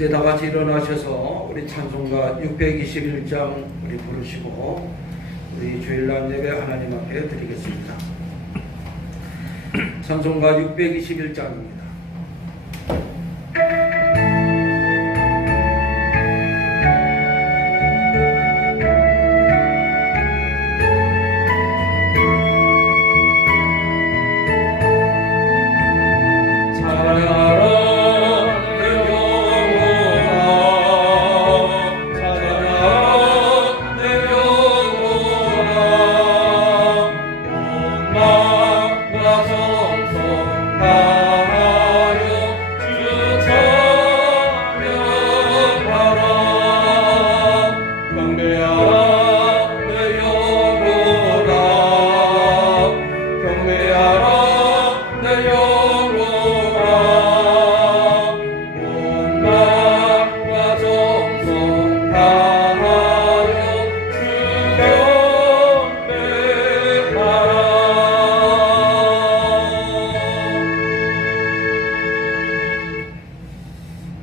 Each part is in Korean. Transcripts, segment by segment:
이제 다 같이 일어나셔서 우리 찬송가 621장 우리 부르시고 우리 주일날 예배 하나님 앞에 드리겠습니다. 찬송가 621장입니다.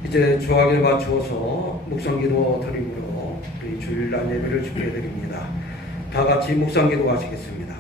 이제 주학에 맞추어서 묵상기도 드림으로 우리 주일날 예배를 준비해 드립니다. 다 같이 묵상기도 하시겠습니다.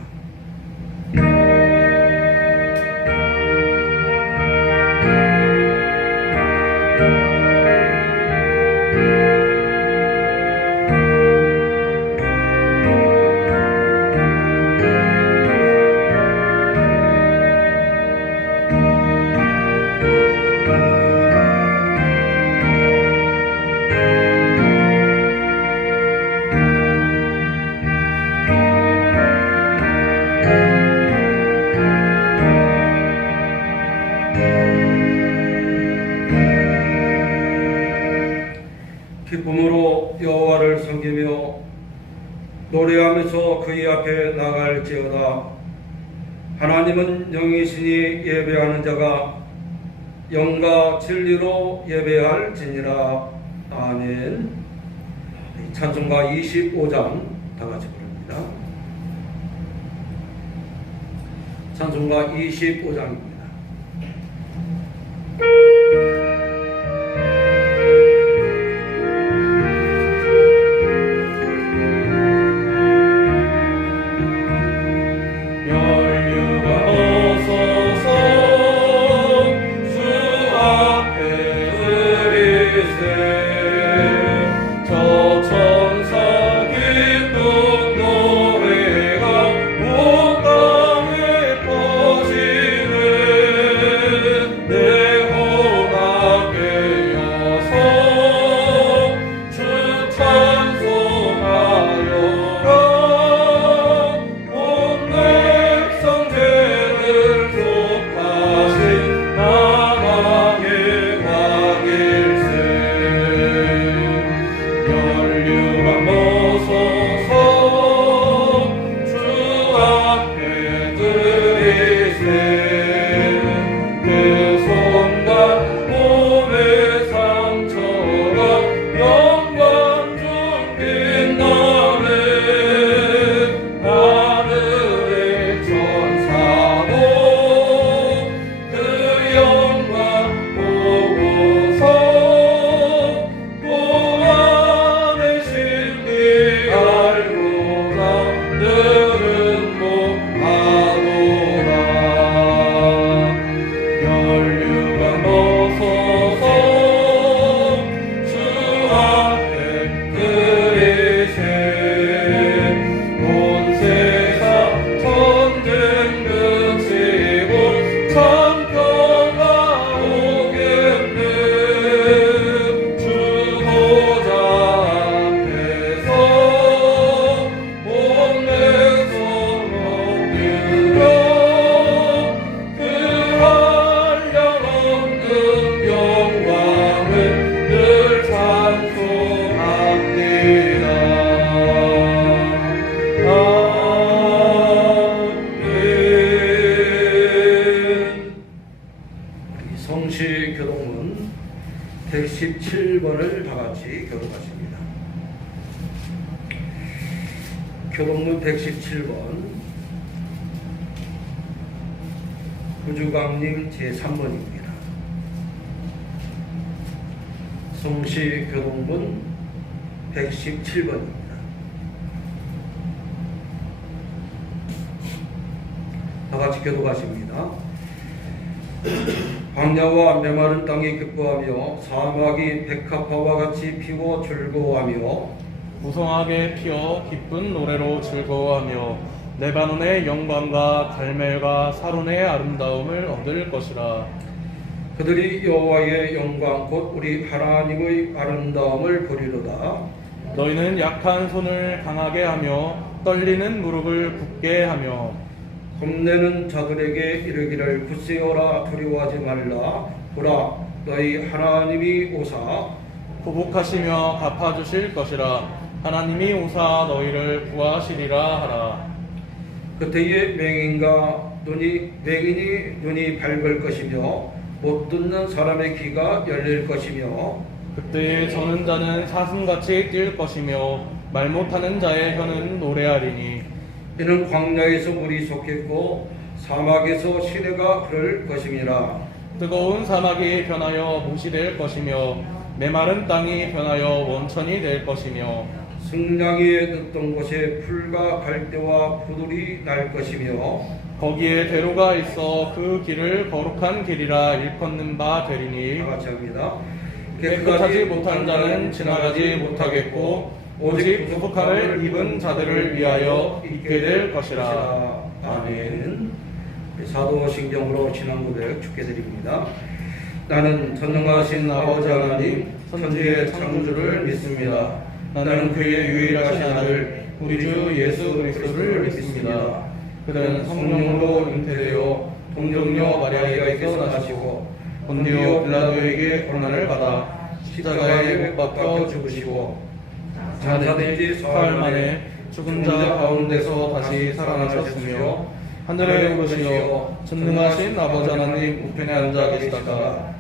기쁨으로 여호와를 섬기며 노래하면서 그의 앞에 나갈지어다. 하나님은 영이시니 예배하는 자가 영과 진리로 예배할지니라. 아멘. 찬송가 25장 다 같이 부릅니다. 찬송가 25장입니다. 성시교동문 117번을 다 같이 교독하십니다. 교동문 117번 구주강림 제3번입니다. 성시 교동분 117번입니다. 다 같이 교독하십니다. 광야와 메마른 땅이 기뻐하며 사막이 백합화와 같이 피고 즐거워하며 무성하게 피어 기쁜 노래로 즐거워하며 레바논의 영광과 갈멜과 사론의 아름다움을 얻을 것이라. 그들이 여호와의 영광 곧 우리 하나님의 아름다움을 보리로다. 너희는 약한 손을 강하게 하며 떨리는 무릎을 굳게 하며 겁내는 자들에게 이르기를 굳세어라 두려워하지 말라. 보라 너희 하나님이 오사 보복하시며 갚아주실 것이라. 하나님이 오사 너희를 구하시리라 하라. 그때에 맹인이 눈이 밝을 것이며 못 듣는 사람의 귀가 열릴 것이며 그때에 저는 자는 사슴같이 뛸 것이며 말 못하는 자의 혀는 노래하리니 이는 광야에서 물이 솟겠고 사막에서 시내가 흐를 것임이라. 뜨거운 사막이 변하여 못이 될 것이며 메마른 땅이 변하여 원천이 될 것이며 승냥이에 듣던 곳에 풀과 갈대와 푸들이 날 것이며 거기에 대로가 있어 그 길을 거룩한 길이라 일컫는 바 되리니 다 같이 합니다. 깨끗하지 못한 자는 지나가지 못하겠고 오직 부복함을 입은 자들을 위하여 있게 될 것이라. 아멘. 사도신경으로 신앙 고백 주께 드립니다. 나는 전능하신 아버지 하나님 천지의 창조주를 믿습니다. 나는 그의 유일하신 아들 우리 주 예수 그리스도를 믿습니다. 그는 성령으로 잉태되어 동정녀 마리아에게서 나시고 본디오 빌라도에게 고난을 받아 십자가에 못 박혀 죽으시고 장사된 지 사흘 만에 죽은 자 가운데서 다시 살아나셨으며 하늘에 오르시어 전능하신 아버지 하나님 우편에 앉아 계시다가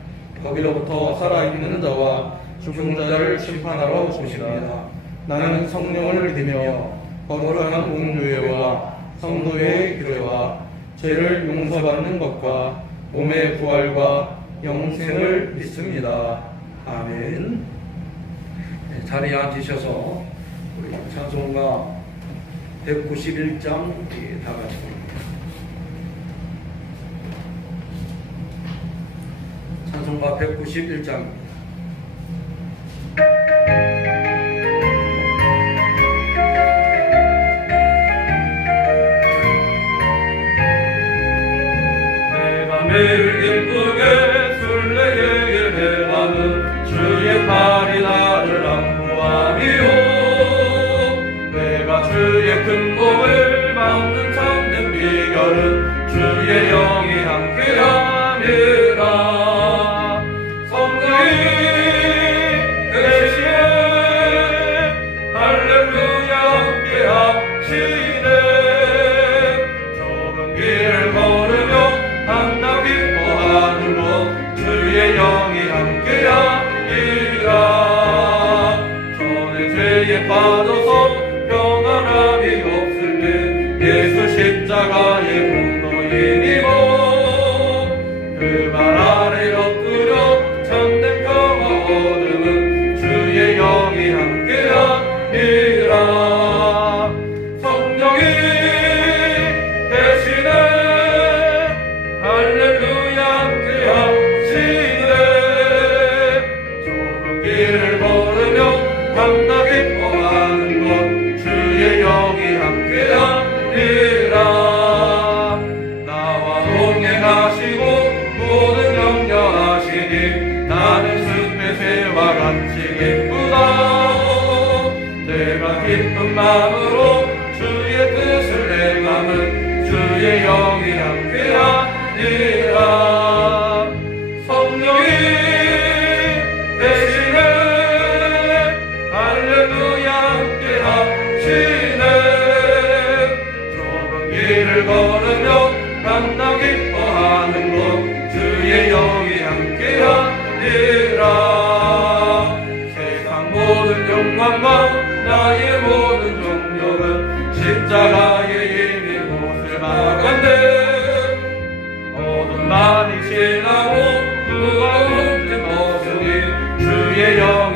거기로부터 살아있는 자와 죽은 자를 심판하러 오십니다. 나는 성령을 믿으며 거룩한 공교회와 성도의 교회와 죄를 용서받는 것과 몸의 부활과 영생을 믿습니다. 아멘. 자리에 앉으셔서 우리 찬송가 191장 다 같이 찬송가 191장입니다. 매일 기쁘게 술래에게 해가는 주의 팔이 나를 안보함이요 내가 주의 큰 몸을 막는 참된 비결은 주의 영이 함께함이라 성령이 대신에 할렐루야 함께하시네 좁은 길을 걸으며 한나 기뻐하는 것 주의 영이 함께하리라 전에 죄에 빠져서 평안함이 없을 때 예수 십자가의 공로인이고 그 말 아래 엎드려 참된 평화 얻음은 주의 영이 함께하리라 성령이 대신에 할렐루야 함께하시네 좁은 길을 걸으며 감나 기뻐하는 것 주의 영이 함께하리라 나와 동행하시고 모든 염려하시니 나는 숲의 새와 같이 기쁘다 내가 기쁜 마음으로 주의 뜻을 행함은 주의 영이 함께하리라 성령이 대신에 할렐루야 함께하시네 좁은 길을 걸으며 감나 기뻐하는 것 주의 영이 함께하리라 세상 모든 영광과 나의 모든 정욕은 십자가에 이미 못을 박았네 모든 말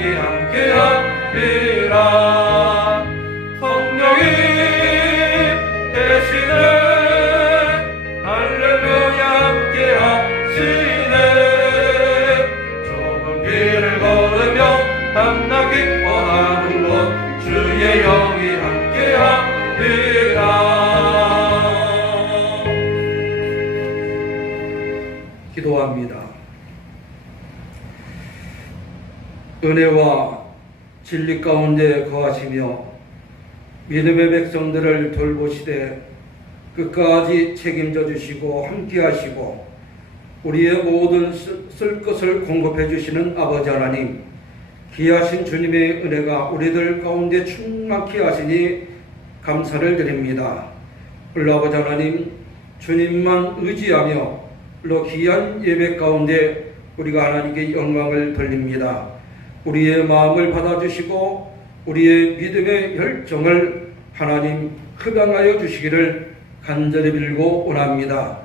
영이 함께하리라. 성령이 대신에 할렐루야 함께하시네. 좁은 길을 걸으며 밤낮 기뻐하는 것 주의 영이 함께하리라. 기도합니다. 은혜와 진리 가운데 거하시며 믿음의 백성들을 돌보시되 끝까지 책임져 주시고 함께 하시고 우리의 모든 쓸 것을 공급해 주시는 아버지 하나님, 귀하신 주님의 은혜가 우리들 가운데 충만케 하시니 감사를 드립니다. 물론 아버지 하나님, 주님만 의지하며 물론 귀한 예배 가운데 우리가 하나님께 영광을 돌립니다. 우리의 마음을 받아주시고 우리의 믿음의 열정을 하나님 흡양하여 주시기를 간절히 빌고 원합니다.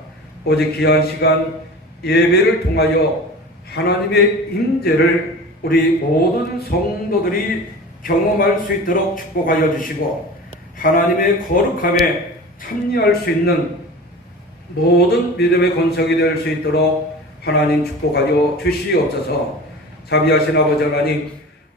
오직 귀한 시간 예배를 통하여 하나님의 임재를 우리 모든 성도들이 경험할 수 있도록 축복하여 주시고 하나님의 거룩함에 참여할 수 있는 모든 믿음의 건성이 될 수 있도록 하나님 축복하여 주시옵소서. 자비하신 아버지 하나님,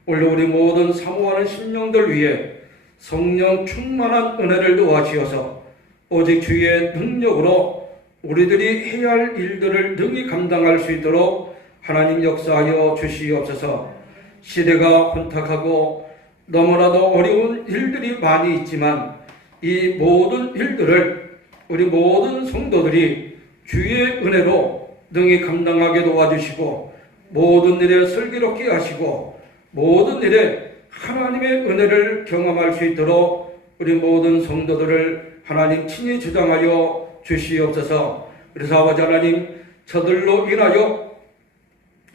오늘 우리 모든 사모하는 심령들 위해 성령 충만한 은혜를 도와주셔서 오직 주의 능력으로 우리들이 해야 할 일들을 능히 감당할 수 있도록 하나님 역사하여 주시옵소서. 시대가 혼탁하고 너무나도 어려운 일들이 많이 있지만 이 모든 일들을 우리 모든 성도들이 주의 은혜로 능히 감당하게 도와주시고 모든 일에 슬기롭게 하시고 모든 일에 하나님의 은혜를 경험할 수 있도록 우리 모든 성도들을 하나님 친히 주장하여 주시옵소서. 그래서 아버지 하나님, 저들로 인하여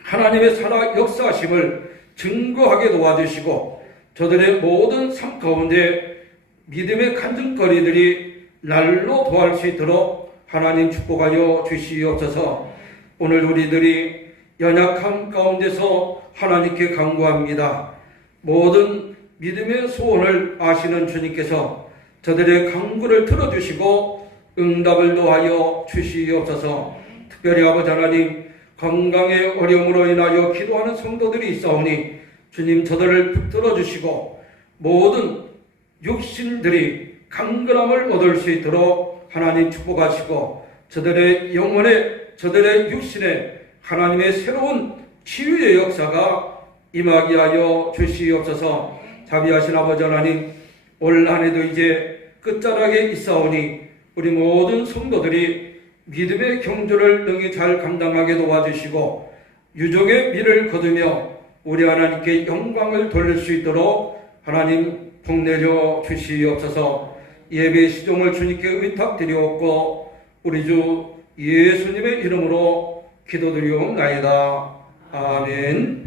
하나님의 살아 역사하심을 증거하게 도와주시고 저들의 모든 삶 가운데 믿음의 간증거리들이 날로 더할 수 있도록 하나님 축복하여 주시옵소서. 오늘 우리들이 연약함 가운데서 하나님께 간구합니다. 모든 믿음의 소원을 아시는 주님께서 저들의 간구를 들어주시고 응답을 도하여 주시옵소서. 특별히 아버지 하나님, 건강의 어려움으로 인하여 기도하는 성도들이 있사오니 주님 저들을 붙들어 주시고 모든 육신들이 강건함을 얻을 수 있도록 하나님 축복하시고 저들의 영혼에 저들의 육신에 하나님의 새로운 치유의 역사가 임하게 하여 주시옵소서. 자비하신 아버지 하나님, 올 한해도 이제 끝자락에 있사오니 우리 모든 성도들이 믿음의 경주를 능히 잘 감당하게 도와주시고 유종의 미를 거두며 우리 하나님께 영광을 돌릴 수 있도록 하나님 복내려 주시옵소서. 예배 시종을 주님께 의탁드리옵고 우리 주 예수님의 이름으로 기도드리옵나이다. 아멘.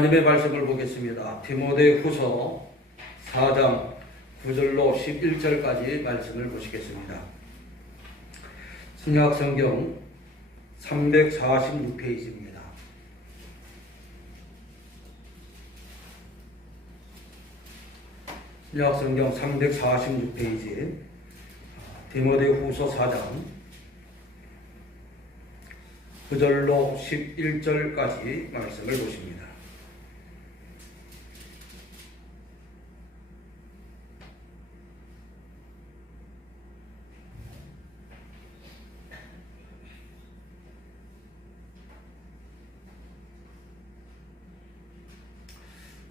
하나님의 말씀을 보겠습니다. 디모데후서 4장 9절로 11절까지 말씀을 보시겠습니다. 신약성경 346페이지입니다. 신약성경 346페이지 디모데후서 4장 9절로 11절까지 말씀을 보십니다.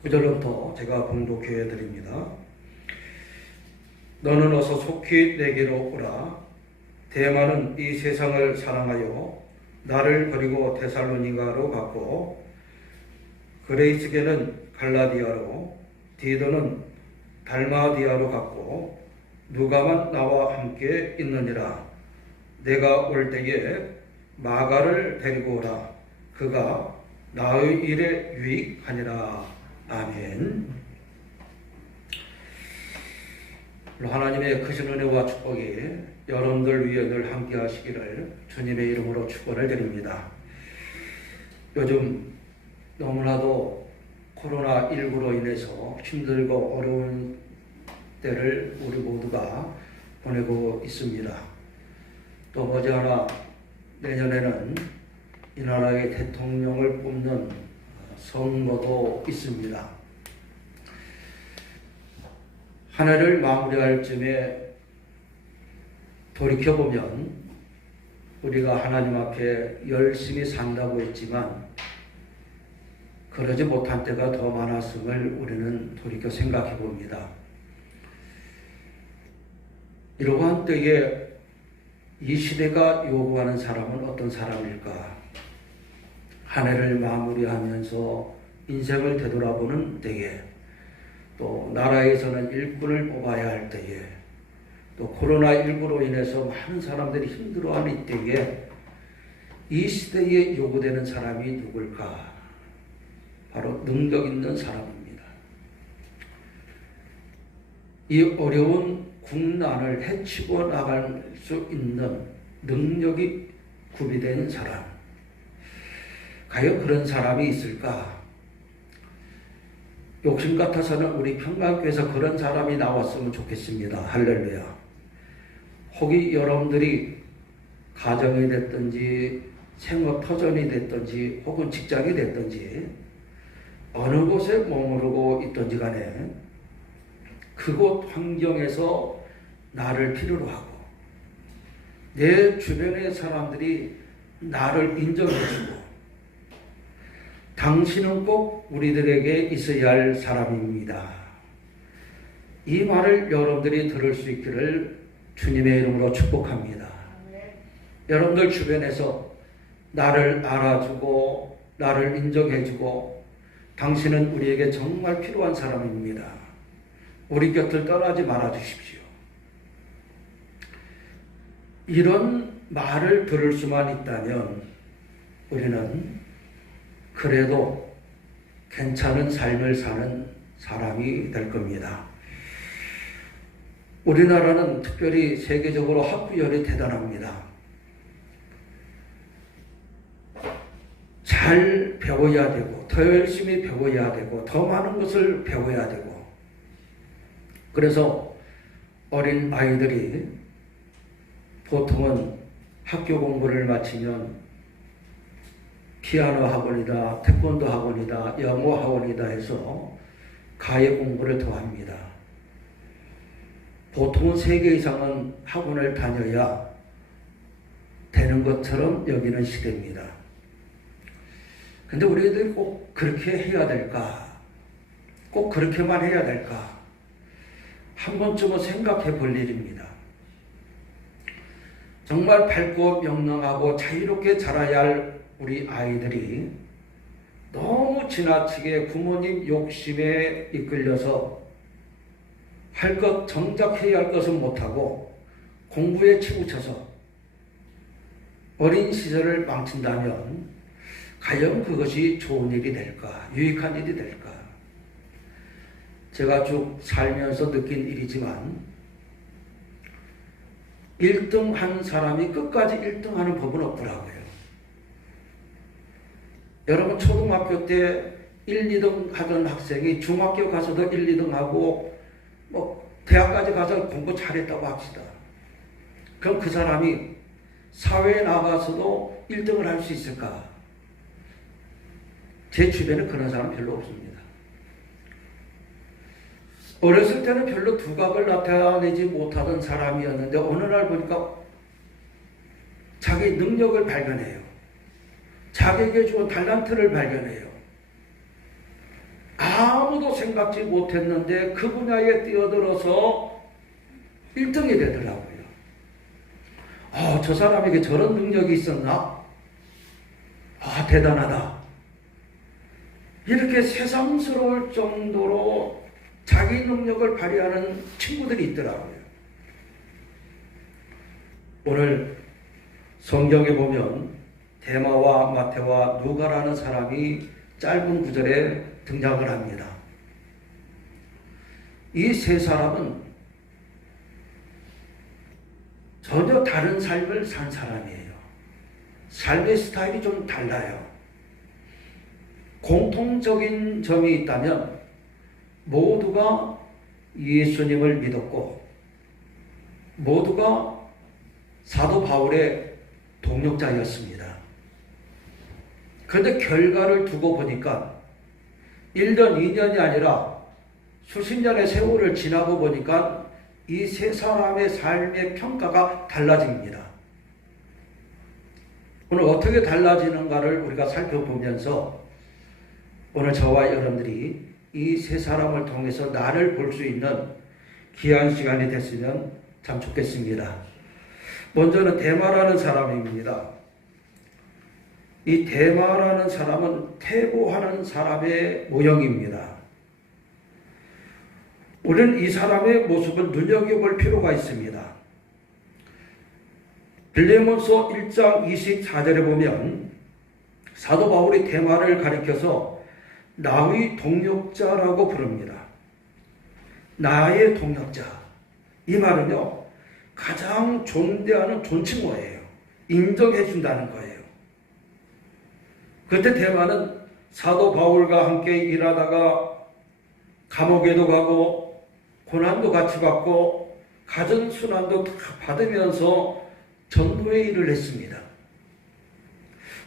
구절부터 제가 봉독해 드립니다. 너는 어서 속히 내게로 오라. 데마는 이 세상을 사랑하여 나를 버리고 데살로니가로 갔고 그레이스게는 갈라디아로 디도는 달마디아로 갔고 누가만 나와 함께 있느니라. 내가 올 때에 마가를 데리고 오라. 그가 나의 일에 유익하니라. 아멘. 하나님의 크신 은혜와 축복이 여러분들 위에 늘 함께 하시기를 주님의 이름으로 축원을 드립니다. 요즘 너무나도 코로나19로 인해서 힘들고 어려운 때를 우리 모두가 보내고 있습니다. 또 머지않아 내년에는 이 나라의 대통령을 뽑는 선거도 있습니다. 한 해를 마무리할 쯤에 돌이켜보면 우리가 하나님 앞에 열심히 산다고 했지만 그러지 못한 때가 더 많았음을 우리는 돌이켜 생각해 봅니다. 이러한 때에 이 시대가 요구하는 사람은 어떤 사람일까? 한 해를 마무리하면서 인생을 되돌아보는 때에, 또 나라에서는 일꾼을 뽑아야 할 때에, 또 코로나19로 인해서 많은 사람들이 힘들어하는 이때에 이 시대에 요구되는 사람이 누굴까? 바로 능력 있는 사람입니다. 이 어려운 국난을 헤치고 나갈 수 있는 능력이 구비된 사람. 과연 그런 사람이 있을까? 욕심 같아서는 우리 평강교회에서 그런 사람이 나왔으면 좋겠습니다. 할렐루야. 혹이 여러분들이 가정이 됐든지 생업 터전이 됐든지 혹은 직장이 됐든지 어느 곳에 머무르고 있든지 간에 그곳 환경에서 나를 필요로 하고 내 주변의 사람들이 나를 인정해주고 당신은 꼭 우리들에게 있어야 할 사람입니다. 이 말을 여러분들이 들을 수 있기를 주님의 이름으로 축복합니다. 여러분들 주변에서 나를 알아주고 나를 인정해주고 당신은 우리에게 정말 필요한 사람입니다. 우리 곁을 떠나지 말아 주십시오. 이런 말을 들을 수만 있다면 우리는 그래도 괜찮은 삶을 사는 사람이 될 겁니다. 우리나라는 특별히 세계적으로 학구열이 대단합니다. 잘 배워야 되고 더 열심히 배워야 되고 더 많은 것을 배워야 되고 그래서 어린 아이들이 보통은 학교 공부를 마치면 피아노 학원이다, 태권도 학원이다, 영어 학원이다 해서 가해 공부를 더 합니다. 보통은 3개 이상은 학원을 다녀야 되는 것처럼 여기는 시대입니다. 근데 우리들이 꼭 그렇게 해야 될까? 꼭 그렇게만 해야 될까? 한 번쯤은 생각해 볼 일입니다. 정말 밝고 명랑하고 자유롭게 자라야 할 우리 아이들이 너무 지나치게 부모님 욕심에 이끌려서 할 것, 정작 해야 할 것은 못하고 공부에 치우쳐서 어린 시절을 망친다면 과연 그것이 좋은 일이 될까? 유익한 일이 될까? 제가 쭉 살면서 느낀 일이지만 1등 한 사람이 끝까지 1등 하는 법은 없더라고요. 여러분 초등학교 때 1, 2등 하던 학생이 중학교 가서도 1, 2등 하고 대학까지 가서 공부 잘했다고 합시다. 그럼 그 사람이 사회에 나가서도 1등을 할 수 있을까? 제 주변에 그런 사람 별로 없습니다. 어렸을 때는 별로 두각을 나타내지 못하던 사람이었는데 어느 날 보니까 자기 능력을 발견해요. 자기에게 주은 달란트를 발견해요. 아무도 생각지 못했는데 그 분야에 뛰어들어서 1등이 되더라고요. 저 사람에게 저런 능력이 있었나? 대단하다. 이렇게 새삼스러울 정도로 자기 능력을 발휘하는 친구들이 있더라고요. 오늘 성경에 보면 데마와 마태와 누가라는 사람이 짧은 구절에 등장을 합니다. 이 세 사람은 전혀 다른 삶을 산 사람이에요. 삶의 스타일이 좀 달라요. 공통적인 점이 있다면 모두가 예수님을 믿었고 모두가 사도 바울의 동역자였습니다. 그런데 결과를 두고 보니까 1년, 2년이 아니라 수십 년의 세월을 지나고 보니까 이 세 사람의 삶의 평가가 달라집니다. 오늘 어떻게 달라지는가를 우리가 살펴보면서 오늘 저와 여러분들이 이 세 사람을 통해서 나를 볼 수 있는 귀한 시간이 됐으면 참 좋겠습니다. 먼저는 데마라는 사람입니다. 이 데마라는 사람은 퇴보하는 사람의 모형입니다. 우리는 이 사람의 모습을 눈여겨볼 필요가 있습니다. 빌레몬서 1장 24절에 보면 사도 바울이 데마를 가리켜서 나의 동역자라고 부릅니다. 나의 동역자. 이 말은요, 가장 존대하는 존칭어예요. 인정해 준다는 거예요. 그때 데마는 사도 바울과 함께 일하다가 감옥에도 가고 고난도 같이 받고 가정순환도 다 받으면서 전도의 일을 했습니다.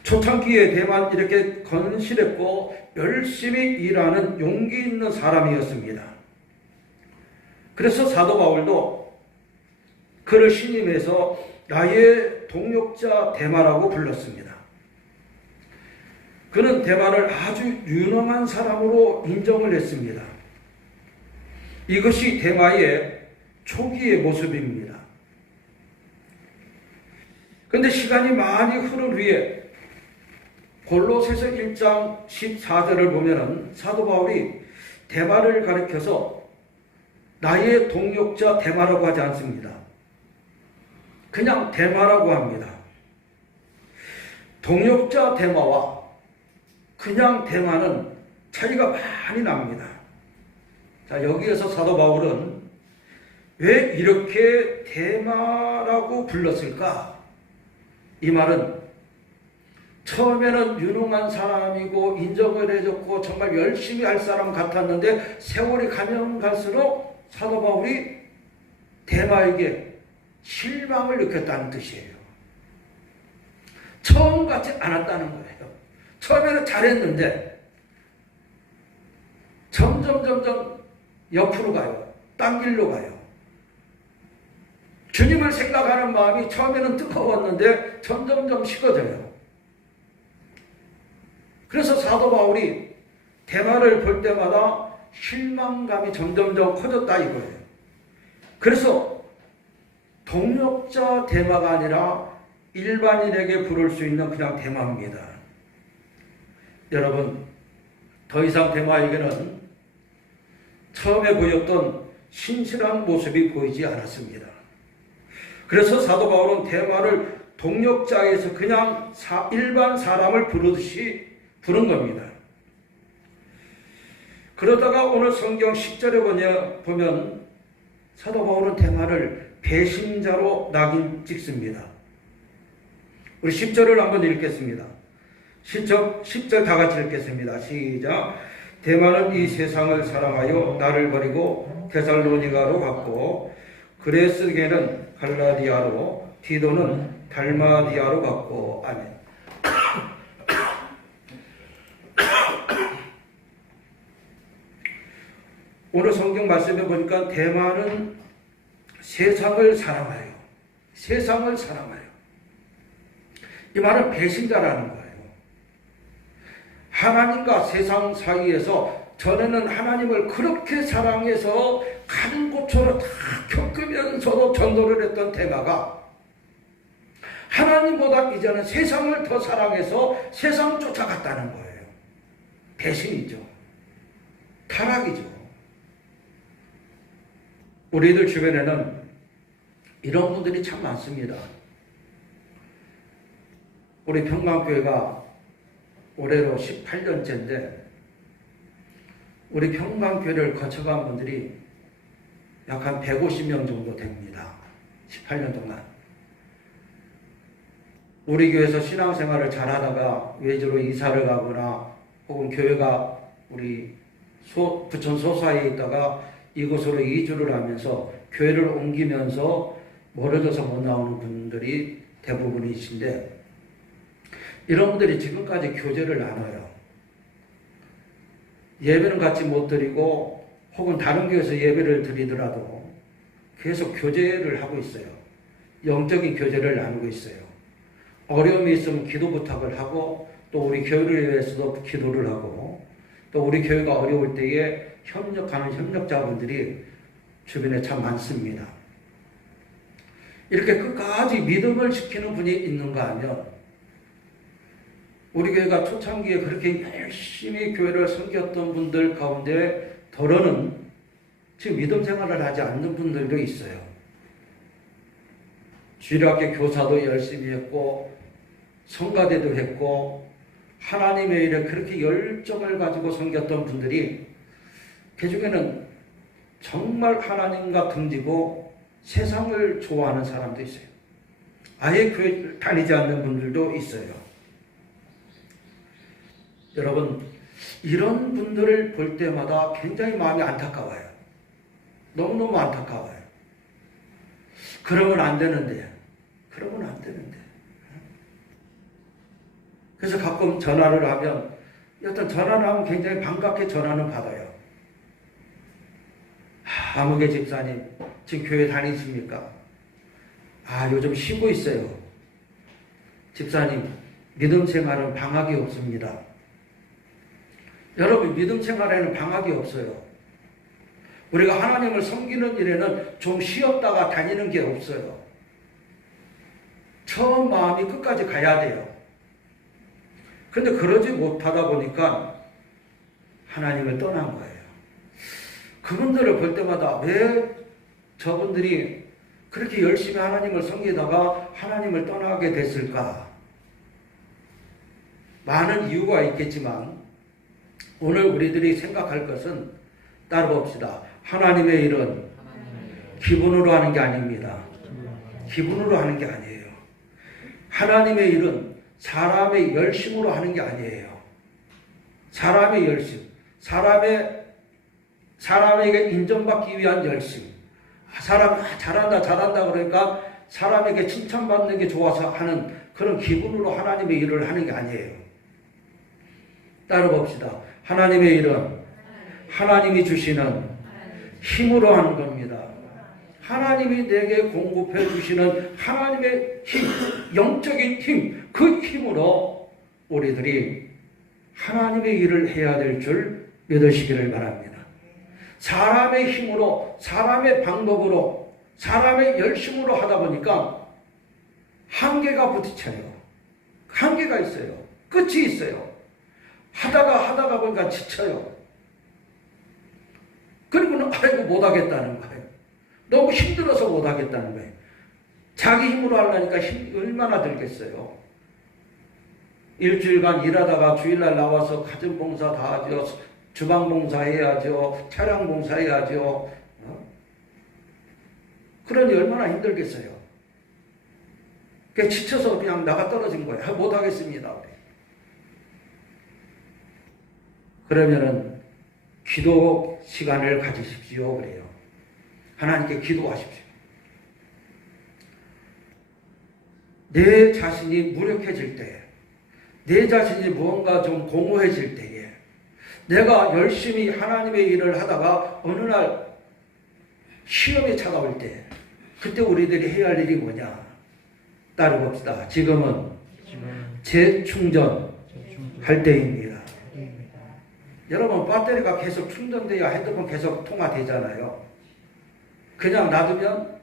초창기에 대만 이렇게 건실했고 열심히 일하는 용기 있는 사람이었습니다. 그래서 사도 바울도 그를 신임해서 나의 동역자 데마라고 불렀습니다. 그는 데마를 아주 유능한 사람으로 인정을 했습니다. 이것이 데마의 초기의 모습입니다. 그런데 시간이 많이 흐른 후에 골로새서 1장 14절을 보면은 사도 바울이 데마를 가리켜서 나의 동역자 데마라고 하지 않습니다. 그냥 데마라고 합니다. 동역자 데마와 그냥 데마는 차이가 많이 납니다. 자, 여기에서 사도 바울은 왜 이렇게 데마라고 불렀을까? 이 말은 처음에는 유능한 사람이고 인정을 해줬고 정말 열심히 할 사람 같았는데 세월이 가면 갈수록 사도 바울이 데마에게 실망을 느꼈다는 뜻이에요. 처음 같지 않았다는 거예요. 처음에는 잘했는데 점점 옆으로 가요. 딴 길로 가요. 주님을 생각하는 마음이 처음에는 뜨거웠는데 점점 식어져요. 그래서 사도 바울이 데마를 볼 때마다 실망감이 점점 커졌다 이거예요. 그래서 동역자 데마가 아니라 일반인에게 부를 수 있는 그냥 데마입니다. 여러분, 더 이상 데마에게는 처음에 보였던 신실한 모습이 보이지 않았습니다. 그래서 사도 바울은 데마를 동역자에서 그냥 일반 사람을 부르듯이 부른 겁니다. 그러다가 오늘 성경 10절에 보면 사도 바울은 데마를 배신자로 낙인 찍습니다. 우리 10절을 한번 읽겠습니다. 10절 다 같이 읽겠습니다. 시작. 데마는 이 세상을 사랑하여 나를 버리고 데살로니가로 갔고 그레스게는 갈라디아로 디도는 달마디아로 갔고 아멘. 오늘 성경 말씀에 보니까 데마는 세상을 사랑하여 세상을 사랑하여 이 말은 배신자라는 거예요. 하나님과 세상 사이에서 전에는 하나님을 그렇게 사랑해서 가는 곳으로 다 겪으면서도 전도를 했던 데마가 하나님보다 이제는 세상을 더 사랑해서 세상 쫓아갔다는 거예요. 배신이죠. 타락이죠. 우리들 주변에는 이런 분들이 참 많습니다. 우리 평강교회가 올해로 18년째인데 우리 평강교회를 거쳐간 분들이 약 한 150명 정도 됩니다. 18년 동안. 우리 교회에서 신앙생활을 잘하다가 외지로 이사를 가거나 혹은 교회가 우리 부천 소사에 있다가 이곳으로 이주를 하면서 교회를 옮기면서 멀어져서 못 나오는 분들이 대부분이신데 이런 분들이 지금까지 교제를 나눠요. 예배는 같이 못 드리고 혹은 다른 교회에서 예배를 드리더라도 계속 교제를 하고 있어요. 영적인 교제를 나누고 있어요. 어려움이 있으면 기도 부탁을 하고 또 우리 교회를 위해서도 기도를 하고 또 우리 교회가 어려울 때에 협력하는 협력자분들이 주변에 참 많습니다. 이렇게 끝까지 믿음을 지키는 분이 있는가 하면 우리 교회가 초창기에 그렇게 열심히 교회를 섬겼던 분들 가운데 더러는 지금 믿음 생활을 하지 않는 분들도 있어요. 주일학교 교사도 열심히 했고 성가대도 했고 하나님의 일에 그렇게 열정을 가지고 섬겼던 분들이 그 중에는 정말 하나님과 등지고 세상을 좋아하는 사람도 있어요. 아예 교회 다니지 않는 분들도 있어요. 여러분, 이런 분들을 볼 때마다 굉장히 마음이 안타까워요. 너무너무 안타까워요. 그러면 안 되는데. 그러면 안 되는데. 그래서 가끔 전화를 하면, 여튼 전화를 하면 굉장히 반갑게 전화는 받아요. 아무개 집사님, 지금 교회 다니십니까? 요즘 쉬고 있어요. 집사님, 믿음 생활은 방학이 없습니다. 여러분, 믿음 생활에는 방학이 없어요. 우리가 하나님을 섬기는 일에는 좀 쉬었다가 다니는 게 없어요. 처음 마음이 끝까지 가야 돼요. 그런데 그러지 못하다 보니까 하나님을 떠난 거예요. 그분들을 볼 때마다 왜 저분들이 그렇게 열심히 하나님을 섬기다가 하나님을 떠나게 됐을까? 많은 이유가 있겠지만 오늘 우리들이 생각할 것은 따라 봅시다. 하나님의 일은 기분으로 하는 게 아닙니다. 기분으로 하는 게 아니에요. 하나님의 일은 사람의 열심으로 하는 게 아니에요. 사람의 열심, 사람에게 인정받기 위한 열심. 사람 잘한다 그러니까 사람에게 칭찬받는 게 좋아서 하는 그런 기분으로 하나님의 일을 하는 게 아니에요. 따라 봅시다. 하나님의 일은 하나님이 주시는 힘으로 하는 겁니다. 하나님이 내게 공급해 주시는 하나님의 힘, 영적인 힘, 그 힘으로 우리들이 하나님의 일을 해야 될 줄 믿으시기를 바랍니다. 사람의 힘으로, 사람의 방법으로, 사람의 열심으로 하다 보니까 한계가 부딪혀요. 한계가 있어요. 끝이 있어요. 하다가 보니까 지쳐요. 그리고는 아이고 못하겠다는 거예요. 너무 힘들어서 못하겠다는 거예요. 자기 힘으로 하려니까 힘이 얼마나 들겠어요. 일주일간 일하다가 주일날 나와서 가정봉사 다 하죠. 주방봉사 해야죠. 차량봉사 해야죠. 그러니 얼마나 힘들겠어요. 그러니까 지쳐서 그냥 나가 떨어진 거예요. 못하겠습니다. 그러면은 기도 시간을 가지십시오. 그래요. 하나님께 기도하십시오. 내 자신이 무력해질 때, 내 자신이 무언가 좀 공허해질 때에 내가 열심히 하나님의 일을 하다가 어느 날 시험이 찾아올 때 그때 우리들이 해야 할 일이 뭐냐? 따라 봅시다. 지금은 재충전할 때입니다. 여러분, 배터리가 계속 충전돼야 핸드폰 계속 통화되잖아요. 그냥 놔두면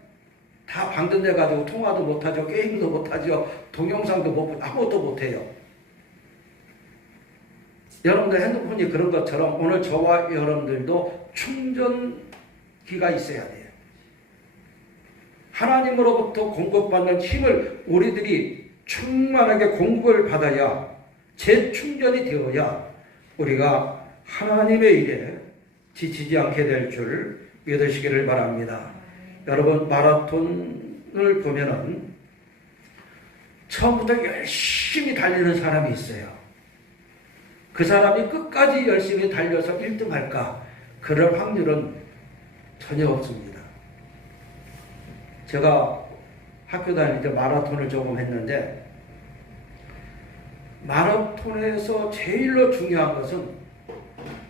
다 방전돼가지고 통화도 못하죠. 게임도 못하죠. 동영상도 못 보고 아무것도 못해요. 여러분들 핸드폰이 그런 것처럼 오늘 저와 여러분들도 충전기가 있어야 돼요. 하나님으로부터 공급받는 힘을 우리들이 충만하게 공급을 받아야 재충전이 되어야 우리가 하나님의 일에 지치지 않게 될 줄 믿으시기를 바랍니다. 여러분, 마라톤을 보면은 처음부터 열심히 달리는 사람이 있어요. 그 사람이 끝까지 열심히 달려서 1등 할까? 그럴 확률은 전혀 없습니다. 제가 학교 다닐 때 마라톤을 조금 했는데, 마라톤에서 제일로 중요한 것은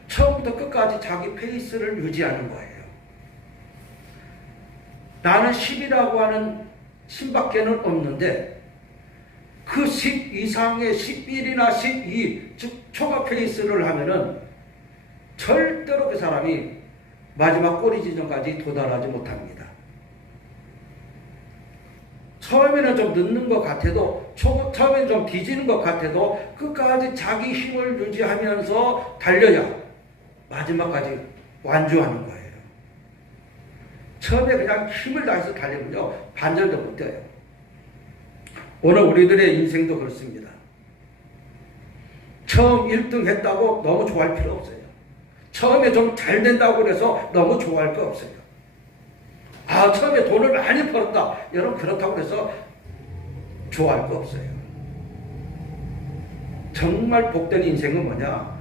처음부터 끝까지 자기 페이스를 유지하는 거예요. 나는 10이라고 하는 심밖에는 없는데 그 10 이상의 11이나 12, 즉 초과 페이스를 하면은 절대로 그 사람이 마지막 꼬리 지점까지 도달하지 못합니다. 처음에는 좀 늦는 것 같아도, 처음에는 좀 뒤지는 것 같아도 끝까지 자기 힘을 유지하면서 달려야 마지막까지 완주하는 거예요. 처음에 그냥 힘을 다해서 달리면요, 반절도 못 돼요. 오늘 우리들의 인생도 그렇습니다. 처음 1등 했다고 너무 좋아할 필요 없어요. 처음에 좀 잘 된다고 해서 너무 좋아할 거 없어요. 아, 처음에 돈을 많이 벌었다. 여러분, 그렇다고 해서 좋아할 거 없어요. 정말 복된 인생은 뭐냐?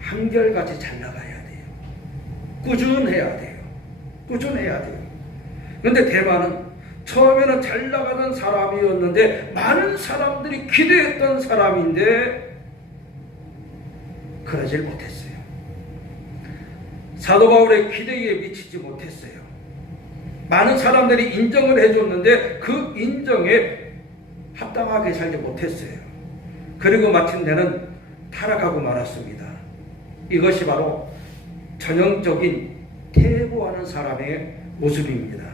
한결같이 잘 나가야 돼요. 꾸준해야 돼요. 꾸준해야 돼요. 그런데 대만은 처음에는 잘 나가던 사람이었는데 많은 사람들이 기대했던 사람인데 그러질 못했어요. 사도 바울의 기대에 미치지 못했어요. 많은 사람들이 인정을 해줬는데 그 인정에 합당하게 살지 못했어요. 그리고 마침내는 타락하고 말았습니다. 이것이 바로 전형적인 퇴보하는 사람의 모습입니다.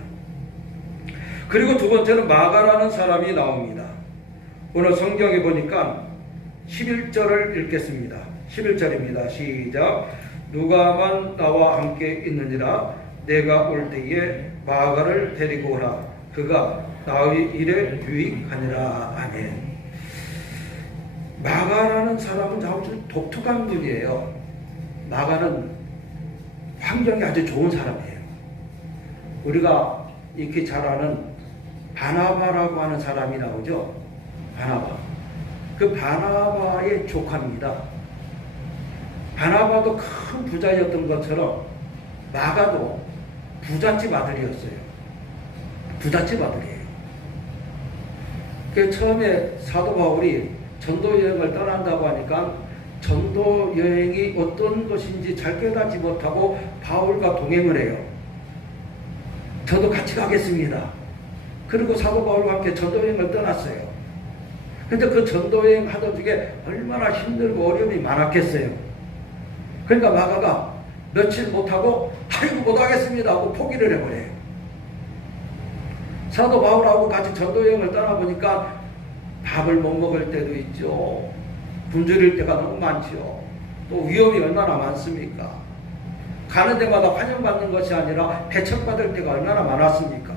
그리고 두 번째는 마가라는 사람이 나옵니다. 오늘 성경에 보니까 11절을 읽겠습니다. 11절입니다. 시작. 누가만 나와 함께 있느니라. 내가 올 때에 마가를 데리고 오라. 그가 나의 일에 유익하니라. 아멘. 마가라는 사람은 아주 독특한 분이에요. 마가는 환경이 아주 좋은 사람이에요. 우리가 익히 잘 아는 바나바라고 하는 사람이 나오죠. 바나바. 그 바나바의 조카입니다. 바나바도 큰 부자였던 것처럼 마가도 부잣집 아들이었어요. 부잣집 아들이에요. 그 처음에 사도 바울이 전도 여행을 떠난다고 하니까 전도 여행이 어떤 것인지 잘 깨닫지 못하고 바울과 동행을 해요. 저도 같이 가겠습니다. 그리고 사도 바울과 함께 전도 여행을 떠났어요. 근데 그 전도 여행 하던 중에 얼마나 힘들고 어려움이 많았겠어요. 그러니까 마가가 며칠 못하고 아이고 못하겠습니다 하고 포기를 해버려요. 사도 바울하고 같이 전도 여행을 떠나보니까 밥을 못 먹을 때도 있죠. 굶주릴 때가 너무 많죠. 또 위험이 얼마나 많습니까? 가는 데마다 환영받는 것이 아니라 배척받을 때가 얼마나 많았습니까?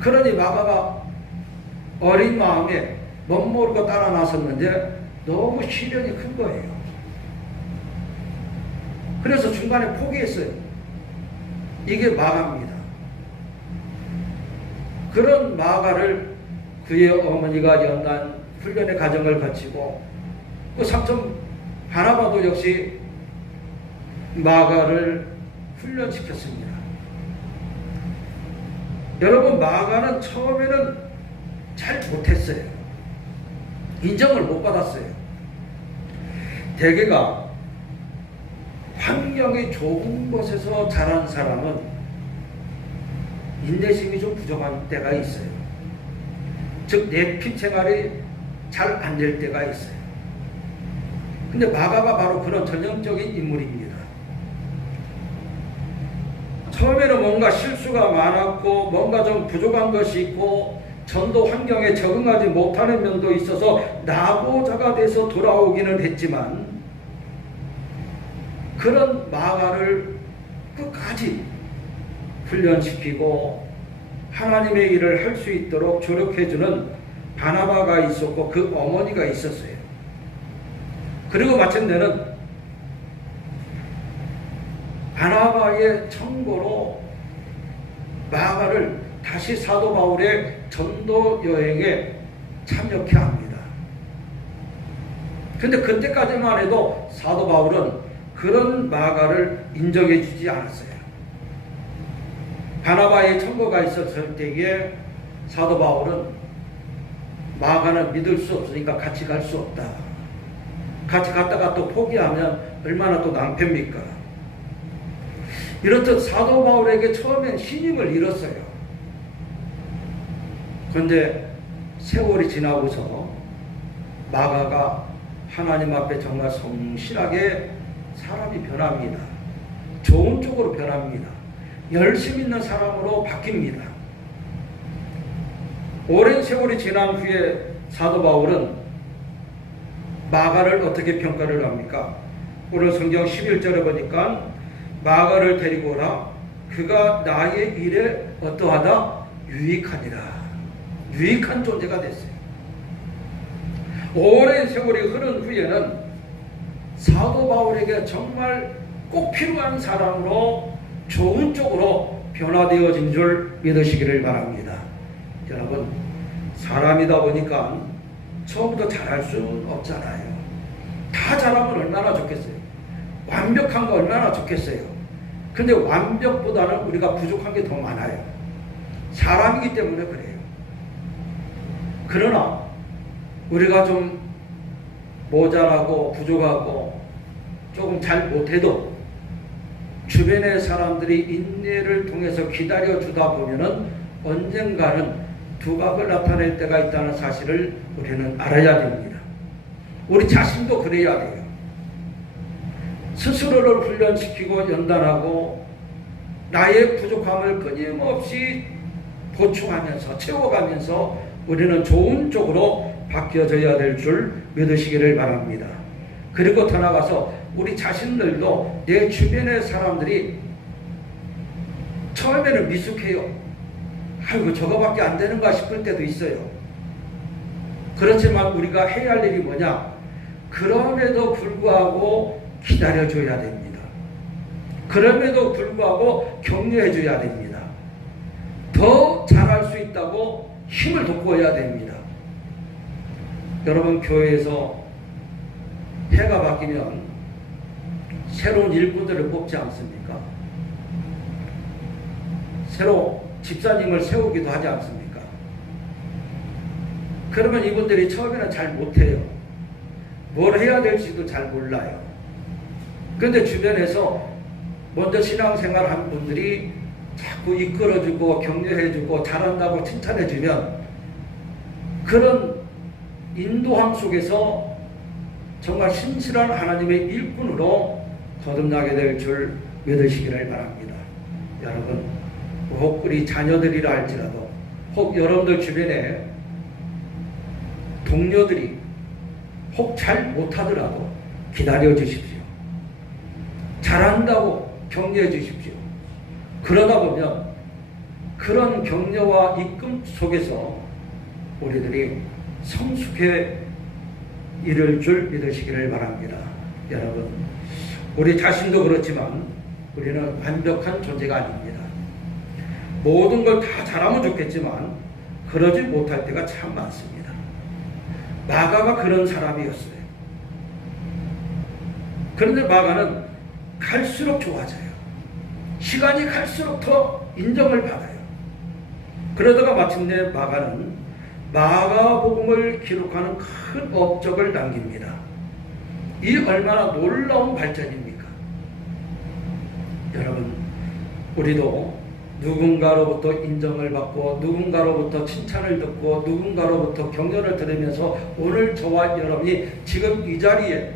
그러니 마가가 어린 마음에 멋모르고 따라 나섰는데 너무 시련이 큰 거예요. 그래서 중간에 포기했어요. 이게 마가입니다. 그런 마가를 그의 어머니가 연단 훈련의 과정을 거치고 그 삼촌 바나바도 역시 마가를 훈련시켰습니다. 여러분, 마가는 처음에는 잘 못했어요. 인정을 못 받았어요. 대개가 환경이 좋은 곳에서 자란 사람은 인내심이 좀 부족한 때가 있어요. 즉, 내 피 생활이 잘 안 될 때가 있어요. 근데 마가가 바로 그런 전형적인 인물입니다. 처음에는 뭔가 실수가 많았고 뭔가 좀 부족한 것이 있고 전도 환경에 적응하지 못하는 면도 있어서 나고자가 돼서 돌아오기는 했지만 그런 마가를 끝까지 훈련시키고 하나님의 일을 할 수 있도록 조력해주는 바나바가 있었고 그 어머니가 있었어요. 그리고 마침내는 바나바의 청고로 마가를 다시 사도 바울의 전도 여행에 참여케 합니다. 근데 그때까지만 해도 사도 바울은 그런 마가를 인정해 주지 않았어요. 바나바의 청고가 있었을 때에 사도 바울은 마가는 믿을 수 없으니까 같이 갈 수 없다. 같이 갔다가 또 포기하면 얼마나 또 낭패입니까? 이렇듯 사도 바울에게 처음엔 신임을 잃었어요. 그런데 세월이 지나고서 마가가 하나님 앞에 정말 성실하게 사람이 변합니다. 좋은 쪽으로 변합니다. 열심 있는 사람으로 바뀝니다. 오랜 세월이 지난 후에 사도 바울은 마가를 어떻게 평가를 합니까? 오늘 성경 11절에 보니까 마가를 데리고 오라. 그가 나의 일에 어떠하다? 유익하니라. 유익한 존재가 됐어요. 오랜 세월이 흐른 후에는 사도 바울에게 정말 꼭 필요한 사람으로 좋은 쪽으로 변화되어진 줄 믿으시기를 바랍니다. 여러분, 사람이다 보니까 처음부터 잘할 수는 없잖아요. 다 잘하면 얼마나 좋겠어요. 완벽한 거 얼마나 좋겠어요. 근데 완벽보다는 우리가 부족한 게 더 많아요. 사람이기 때문에 그래요. 그러나 우리가 좀 모자라고 부족하고 조금 잘 못해도 주변의 사람들이 인내를 통해서 기다려주다 보면은 언젠가는 두각을 나타낼 때가 있다는 사실을 우리는 알아야 됩니다. 우리 자신도 그래야 돼요. 스스로를 훈련시키고 연단하고 나의 부족함을 끊임없이 보충하면서 채워가면서 우리는 좋은 쪽으로 바뀌어져야 될 줄 믿으시기를 바랍니다. 그리고 더 나아가서 우리 자신들도 내 주변의 사람들이 처음에는 미숙해요. 아이고 저거밖에 안 되는가 싶을 때도 있어요. 그렇지만 우리가 해야 할 일이 뭐냐? 그럼에도 불구하고 기다려줘야 됩니다. 그럼에도 불구하고 격려해줘야 됩니다. 더 잘할 수 있다고 힘을 돋궈야 됩니다. 여러분, 교회에서 해가 바뀌면 새로운 일꾼들을 뽑지 않습니까? 새로 집사님을 세우기도 하지 않습니까? 그러면 이분들이 처음에는 잘 못해요. 뭘 해야 될지도 잘 몰라요. 그런데 주변에서 먼저 신앙생활 한 분들이 자꾸 이끌어주고 격려해주고 잘한다고 칭찬해주면 그런 인도함 속에서 정말 신실한 하나님의 일꾼으로 거듭나게 될 줄 믿으시기를 바랍니다. 여러분, 혹 우리 자녀들이라 할지라도 혹 여러분들 주변에 동료들이 혹 잘 못하더라도 기다려 주십시오. 잘한다고 격려해 주십시오. 그러다 보면 그런 격려와 이끌 속에서 우리들이 성숙해 이를 줄 믿으시기를 바랍니다. 여러분, 우리 자신도 그렇지만 우리는 완벽한 존재가 아닙니다. 모든 걸 다 잘하면 좋겠지만 그러지 못할 때가 참 많습니다. 마가가 그런 사람이었어요. 그런데 마가는 갈수록 좋아져요. 시간이 갈수록 더 인정을 받아요. 그러다가 마침내 마가는 마가복음을 기록하는 큰 업적을 남깁니다. 이 얼마나 놀라운 발전입니까? 여러분, 우리도 누군가로부터 인정을 받고 누군가로부터 칭찬을 듣고 누군가로부터 격려를 들으면서 오늘 저와 여러분이 지금 이 자리에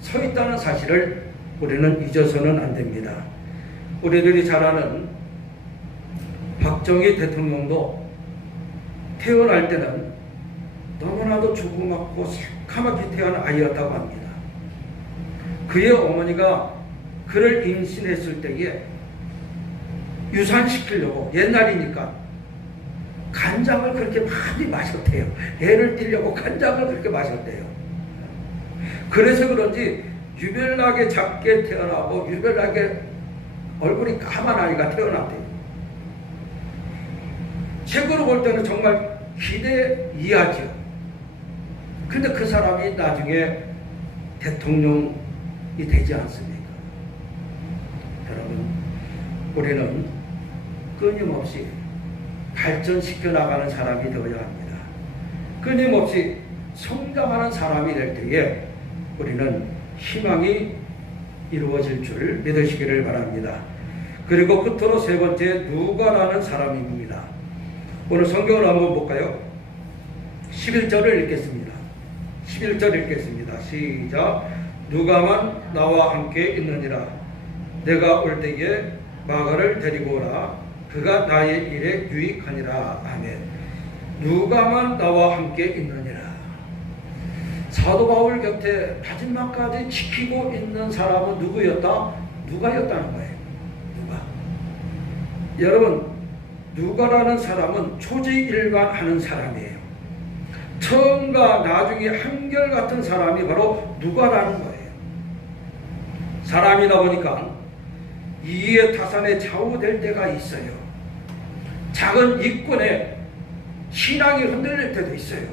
서 있다는 사실을 우리는 잊어서는 안 됩니다. 우리들이 잘 아는 박정희 대통령도 태어날 때는 너무나도 조그맣고 새카맣게 태어난 아이였다고 합니다. 그의 어머니가 그를 임신했을 때에 유산시키려고, 옛날이니까 간장을 그렇게 많이 마셨대요. 애를 띠려고 간장을 그렇게 마셨대요. 그래서 그런지 유별나게 작게 태어나고 유별나게 얼굴이 까만 아이가 태어났대요. 책으로 볼 때는 정말 기대 이하죠. 근데 그 사람이 나중에 대통령이 되지 않습니까? 여러분, 우리는 끊임없이 발전시켜 나가는 사람이 되어야 합니다. 끊임없이 성장하는 사람이 될 때에 우리는 희망이 이루어질 줄 믿으시기를 바랍니다. 그리고 끝으로 세 번째, 누가라는 사람입니다. 오늘 성경을 한번 볼까요? 11절을 읽겠습니다. 11절 읽겠습니다. 시작. 누가만 나와 함께 있느니라. 내가 올 때에 마가를 데리고 오라. 그가 나의 일에 유익하니라. 아멘. 누가만 나와 함께 있느니라. 사도 바울 곁에 마지막까지 지키고 있는 사람은 누구였다? 누가였다는 거예요. 누가. 여러분, 누가라는 사람은 초지일관하는 사람이에요. 처음과 나중에 한결같은 사람이 바로 누가라는 거예요. 사람이다 보니까 이에 타산에 좌우될 때가 있어요. 작은 일꾼에 신앙이 흔들릴 때도 있어요.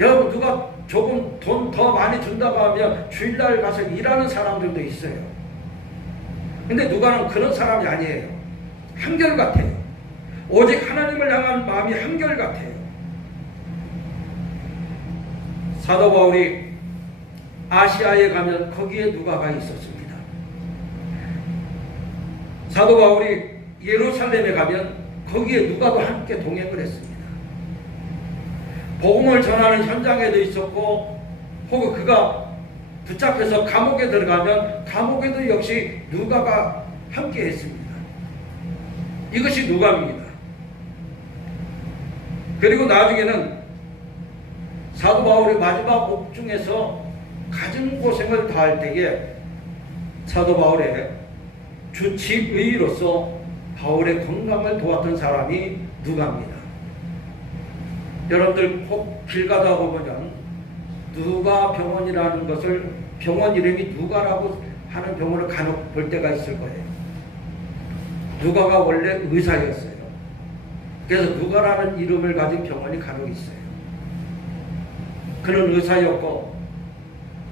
여러분, 누가 조금 돈 더 많이 준다고 하면 주일날 가서 일하는 사람들도 있어요. 근데 누가는 그런 사람이 아니에요. 한결같아요. 오직 하나님을 향한 마음이 한결같아요. 사도 바울이 아시아에 가면 거기에 누가가 있었습니다. 사도 바울이 예루살렘에 가면 거기에 누가도 함께 동행을 했습니다. 복음을 전하는 현장에도 있었고, 혹은 그가 붙잡혀서 감옥에 들어가면 감옥에도 역시 누가가 함께 했습니다. 이것이 누가입니다. 그리고 나중에는 사도 바울의 마지막 옥중에서 가진 고생을 다할 때에 사도 바울의 주치의로서 바울의 건강을 도왔던 사람이 누가입니다. 여러분들 꼭 길 가다 보면 누가 병원이라는 것을, 병원 이름이 누가라고 하는 병원을 간혹 볼 때가 있을 거예요. 누가가 원래 의사였어요. 그래서 누가라는 이름을 가진 병원이 간혹 있어요. 그는 의사였고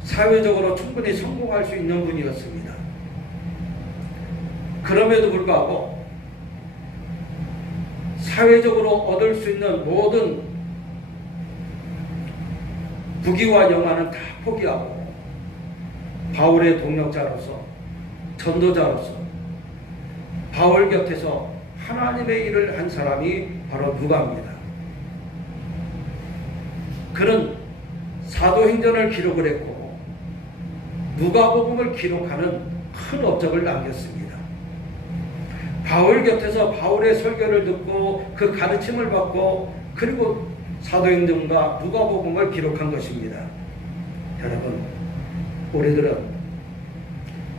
사회적으로 충분히 성공할 수 있는 분이었습니다. 그럼에도 불구하고 사회적으로 얻을 수 있는 모든 부귀와 영화는 다 포기하고 바울의 동역자로서, 전도자로서 바울 곁에서 하나님의 일을 한 사람이 바로 누가입니다. 그는 사도행전을 기록을 했고 누가복음을 기록하는 큰 업적을 남겼습니다. 바울 곁에서 바울의 설교를 듣고 그 가르침을 받고 그리고 사도행전과 누가복음을 기록한 것입니다. 여러분, 우리들은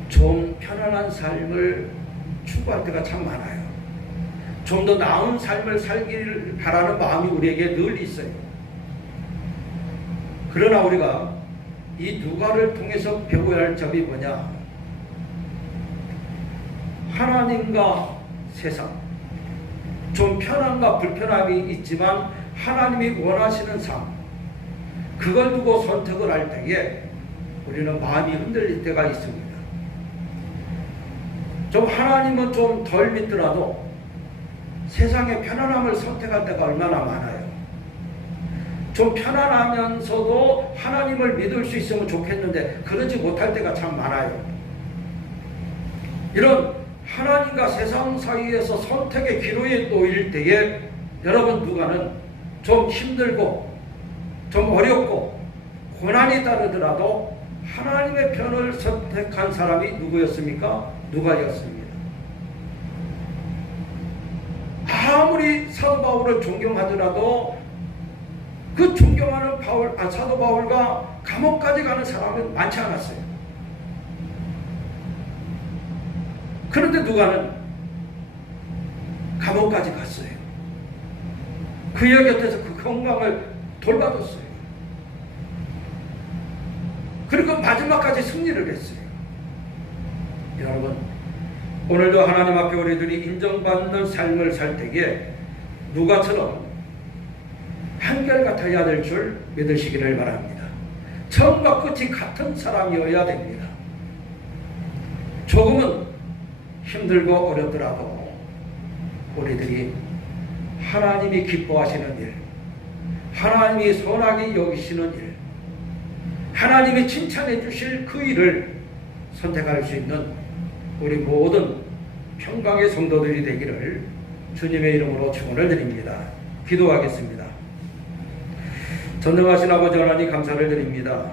좀 편안한 삶을 추구할 때가 참 많아요. 좀 더 나은 삶을 살기를 바라는 마음이 우리에게 늘 있어요. 그러나 우리가 이 누가를 통해서 배워야 할 점이 뭐냐? 하나님과 세상, 좀 편함과 불편함이 있지만 하나님이 원하시는 삶, 그걸 두고 선택을 할 때에 우리는 마음이 흔들릴 때가 있습니다. 좀 하나님은 좀 덜 믿더라도 세상의 편안함을 선택할 때가 얼마나 많아요. 좀 편안하면서도 하나님을 믿을 수 있으면 좋겠는데 그러지 못할 때가 참 많아요. 이런 하나님과 세상 사이에서 선택의 기로에 놓일 때에 여러분, 누가는 좀 힘들고 좀 어렵고 고난이 따르더라도 하나님의 편을 선택한 사람이 누구였습니까? 누가였습니다. 아무리 사도 바울을 존경하더라도 그 존경하는 사도 바울과 감옥까지 가는 사람은 많지 않았어요. 그런데 누가는 감옥까지 갔어요. 그의 곁에서 그 건강을 돌봐줬어요. 그리고 마지막까지 승리를 했어요. 여러분, 오늘도 하나님 앞에 우리들이 인정받는 삶을 살 때에 누가처럼 한결같아야 될 줄 믿으시기를 바랍니다. 처음과 끝이 같은 사람이어야 됩니다. 조금은 힘들고 어렵더라도 우리들이 하나님이 기뻐하시는 일, 하나님이 선하게 여기시는 일, 하나님이 칭찬해 주실 그 일을 선택할 수 있는 우리 모든 평강의 성도들이 되기를 주님의 이름으로 축원을 드립니다. 기도하겠습니다. 전능하신 아버지 하나님 감사를 드립니다.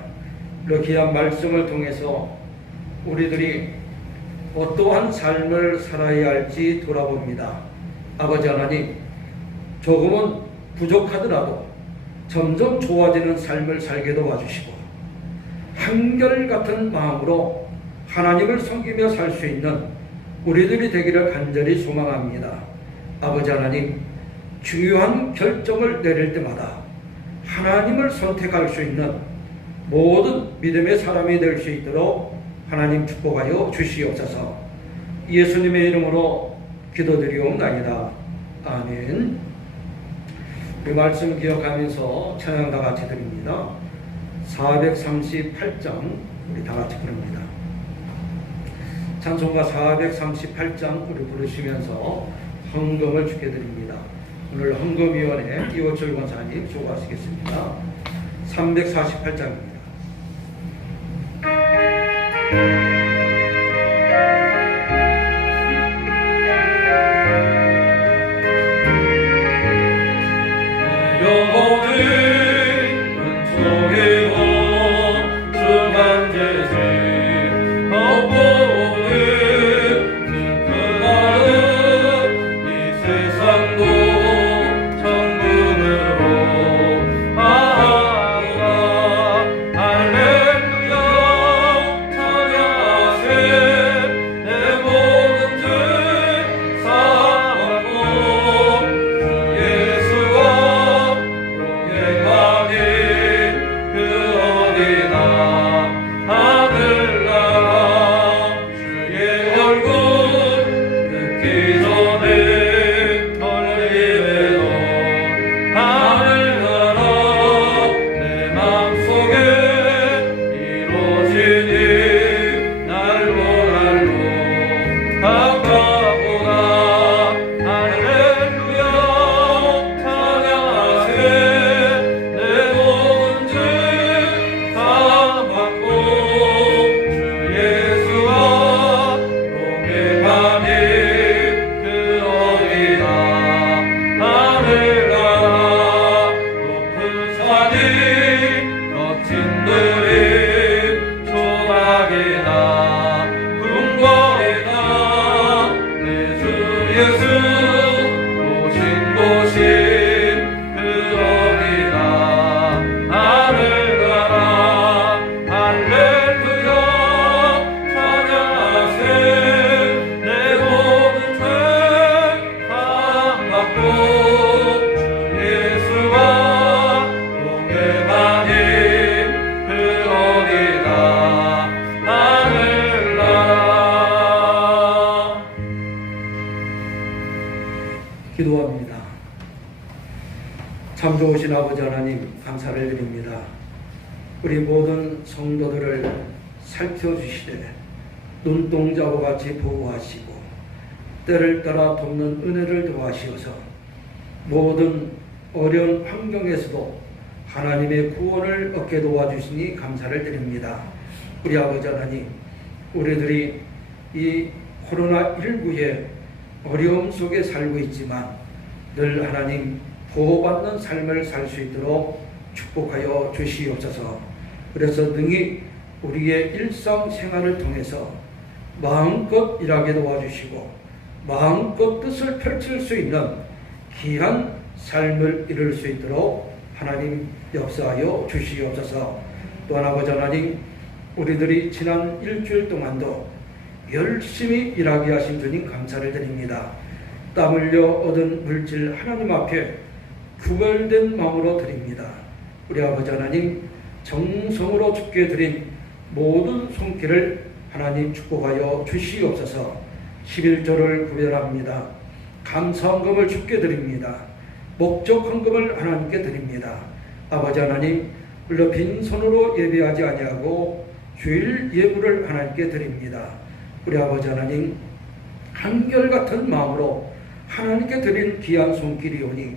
그 귀한 말씀을 통해서 우리들이 어떠한 삶을 살아야 할지 돌아봅니다. 아버지 하나님, 조금은 부족하더라도 점점 좋아지는 삶을 살게 도와주시고 한결같은 마음으로 하나님을 섬기며 살 수 있는 우리들이 되기를 간절히 소망합니다. 아버지 하나님, 중요한 결정을 내릴 때마다 하나님을 선택할 수 있는 모든 믿음의 사람이 될 수 있도록 하나님 축복하여 주시옵소서. 예수님의 이름으로 기도드리옵나이다. 아멘. 이 말씀 기억하면서 찬양 다 같이 드립니다. 438장 우리 다 같이 부릅니다. 찬송가 438장 우리 부르시면서 헌금을 주게 드립니다. 오늘 헌금위원회 이호철 권사님 수고하시겠습니다. 348장입니다. 기도합니다. 참 좋으신 아버지 하나님 감사를 드립니다. 우리 모든 성도들을 살펴주시되 눈동자와 같이 보호하시고 때를 따라 돕는 은혜를 더하시어서 모든 어려운 환경에서도 하나님의 구원을 얻게 도와주시니 감사를 드립니다. 우리 아버지 하나님, 우리들이 이 코로나19의 어려움 속에 살고 있지만 늘 하나님 보호받는 삶을 살 수 있도록 축복하여 주시옵소서. 그래서 능히 우리의 일상생활을 통해서 마음껏 일하게 도와주시고 마음껏 뜻을 펼칠 수 있는 귀한 삶을 이룰 수 있도록 하나님 역사하여 주시옵소서. 또한 아버지 하나님, 우리들이 지난 일주일 동안도 열심히 일하게 하신 주님 감사를 드립니다. 땀 흘려 얻은 물질 하나님 앞에 구별된 마음으로 드립니다. 우리 아버지 하나님, 정성으로 주께 드린 모든 손길을 하나님 축복하여 주시옵소서. 11조를 구별합니다. 감사헌금을 주께 드립니다. 목적헌금을 하나님께 드립니다. 아버지 하나님, 물론 빈손으로 예배하지 아니하고 주일 예물을 하나님께 드립니다. 우리 아버지 하나님, 한결같은 마음으로 하나님께 드린 귀한 손길이오니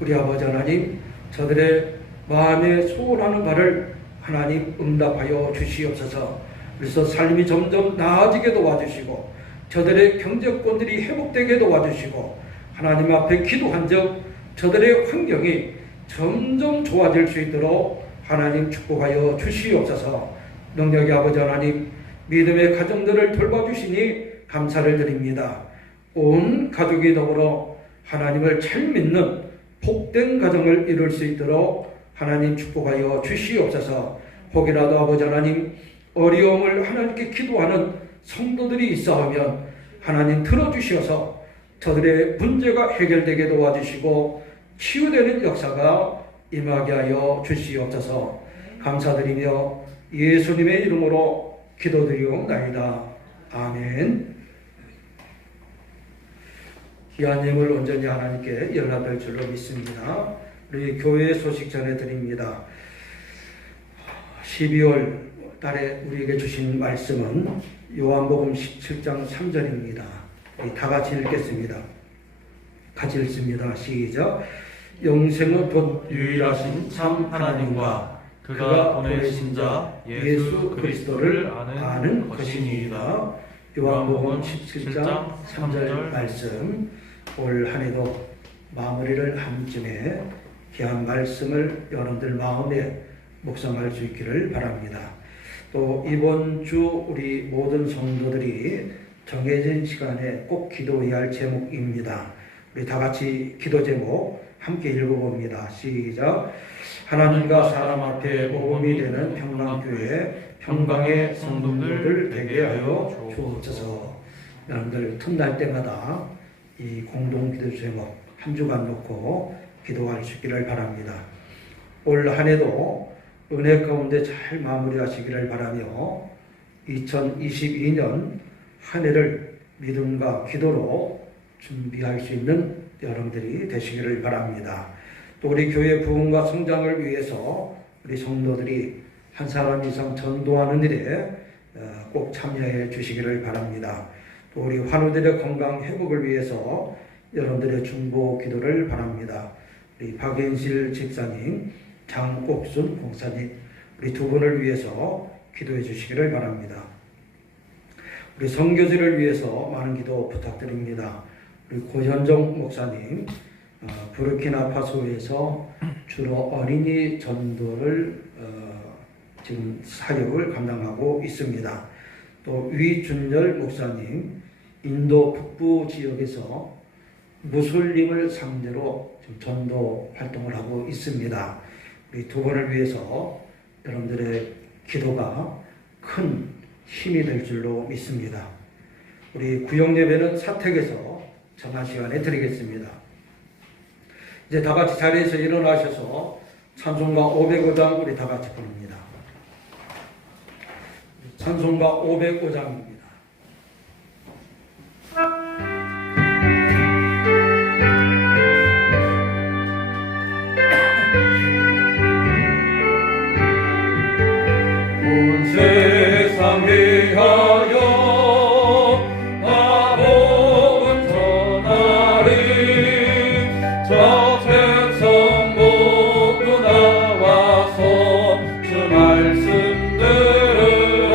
우리 아버지 하나님, 저들의 마음에 소원하는 바를 하나님 응답하여 주시옵소서. 그래서 삶이 점점 나아지게 도와주시고 저들의 경제권들이 회복되게 도와주시고 하나님 앞에 기도한 적 저들의 환경이 점점 좋아질 수 있도록 하나님 축복하여 주시옵소서. 능력의 아버지 하나님, 믿음의 가정들을 돌봐주시니 감사를 드립니다. 온 가족이 더불어 하나님을 잘 믿는 복된 가정을 이룰 수 있도록 하나님 축복하여 주시옵소서. 혹이라도 아버지 하나님, 어려움을 하나님께 기도하는 성도들이 있어하면 하나님 들어주셔서 저들의 문제가 해결되게 도와주시고 치유되는 역사가 임하게 하여 주시옵소서. 감사드리며 예수님의 이름으로 기도드리옵나이다. 아멘. 귀한 예물 온전히 하나님께 연합될 줄로 믿습니다. 우리 교회 소식 전해드립니다. 12월 달에 우리에게 주신 말씀은 요한복음 17장 3절입니다. 다 같이 읽겠습니다. 같이 읽습니다. 시작. 영생은 곧 유일하신 참 하나님과 그가 보내신 자 예수 그리스도를 아는 것이니이다. 요한복음 17장 3절 말씀. 올 한 해도 마무리를 함쯤에 귀한 말씀을 여러분들 마음에 묵상할 수 있기를 바랍니다. 또 이번 주 우리 모든 성도들이 정해진 시간에 꼭 기도해야 할 제목입니다. 우리 다 같이 기도 제목 함께 읽어봅니다. 시작. 하나님과 사람 앞에 모범이 되는 평강교회 평강의 성도들 되게 하여 주옵소서. 여러분들 틈날 때마다 이 공동 기도 제목 한 주간 놓고 기도할 수 있기를 바랍니다. 올 한 해도 은혜 가운데 잘 마무리하시기를 바라며 2022년 한 해를 믿음과 기도로 준비할 수 있는 여러분들이 되시기를 바랍니다. 또 우리 교회 부흥과 성장을 위해서 우리 성도들이 한 사람 이상 전도하는 일에 꼭 참여해 주시기를 바랍니다. 또 우리 환우들의 건강 회복을 위해서 여러분들의 중보 기도를 바랍니다. 우리 박인실 집사님, 장옥순 공사님, 우리 두 분을 위해서 기도해 주시기를 바랍니다. 우리 선교지를 위해서 많은 기도 부탁드립니다. 우리 고현정 목사님, 부르키나파소에서 주로 어린이 전도를 지금 사역을 감당하고 있습니다. 또 위준열 목사님, 인도 북부 지역에서 무슬림을 상대로 지금 전도 활동을 하고 있습니다. 우리 두 분을 위해서 여러분들의 기도가 큰 힘이 될 줄로 믿습니다. 우리 구역 예배는 사택에서 정한 시간에 드리겠습니다. 이제 다 같이 자리에서 일어나셔서 찬송가 505장 우리 다 같이 부릅니다. 찬송가 505장입니다. 온 세상 위하여 아복은 전하리. 저 백성 모두 나와서 주 말씀 들으라.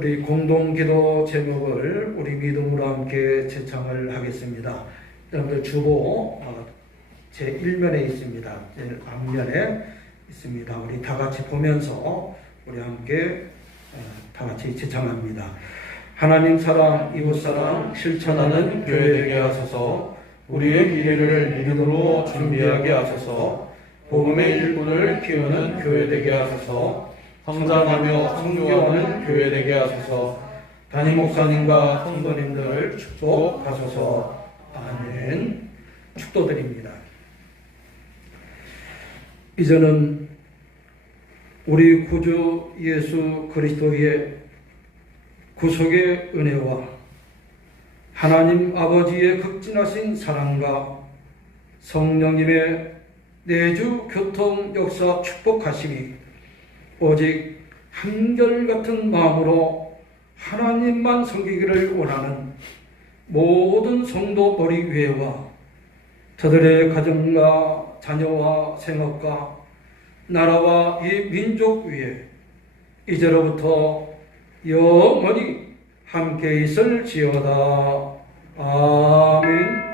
우리 공동기도 제목을 우리 믿음으로 함께 제창을 하겠습니다. 여러분들 주보 제 1면에 있습니다. 제 앞면에 있습니다. 우리 다 같이 보면서 우리 함께 다 같이 제창합니다. 하나님 사랑, 이웃 사랑 실천하는 교회 되게 하소서. 우리의 미래를 믿음으로 준비하게 하소서. 복음의 일꾼을 키우는 교회 되게 하소서. 성장하며 성교하는 교회 되게 하소서. 담임 목사님과 성도님들 축복하소서. 아멘. 축도드립니다. 이제는 우리 구주 예수 그리스도의 구속의 은혜와 하나님 아버지의 극진하신 사랑과 성령님의 내주 교통 역사 축복하심이 오직 한결같은 마음으로 하나님만 섬기기를 원하는 모든 성도 머리 위에와 저들의 가정과 자녀와 생업과 나라와 이 민족 위에 이제로부터 영원히 함께 있을지어다. 아멘.